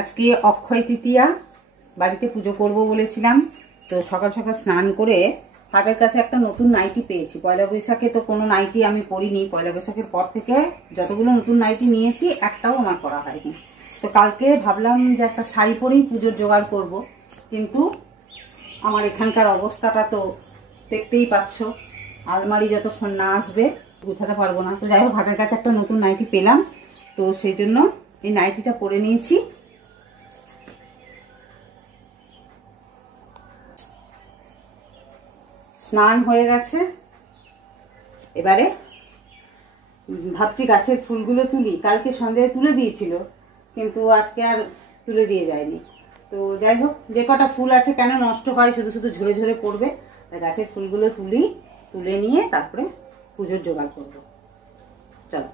আজকে অক্ষয় তৃতীয়া, বাড়িতে পুজো করব বলেছিলাম। তো সকাল সকাল স্নান করে হাতের কাছে একটা নতুন নাইটি পেয়েছি। পয়লা বৈশাখে তো কোনো নাইটি আমি পরিনি, পয়লা বৈশাখের পর থেকে যতগুলো নতুন নাইটি নিয়েছি একটাও আমার পরা হয়নি। তো কালকে ভাবলাম যে একটা শাড়ি পরেই পুজোর জোগাড় করব, কিন্তু আমার এখানকার অবস্থাটা তো দেখতেই পাচ্ছ, আলমারি যতক্ষণ না আসবে গুছাতে পারবো না। তো যাই হোক, হাতের কাছে একটা নতুন নাইটি পেলাম, তো সেই জন্য এই নাইটিটা পরে নিয়েছি। স্নান হয়ে গেছে, এবারে ভাবছি গাছের ফুলগুলো তুলি। কালকে সন্ধ্যায় তুলে দিয়েছিল, কিন্তু আজকে আর তুলে দিয়ে যায়নি। তো যাই হোক, যে কটা ফুল আছে কেন নষ্ট হয়, শুধু শুধু ঝরে ঝরে পড়বে। গাছের ফুলগুলো তুলে নিয়ে তারপরে পুজোর জোগাড় করবো। চলো।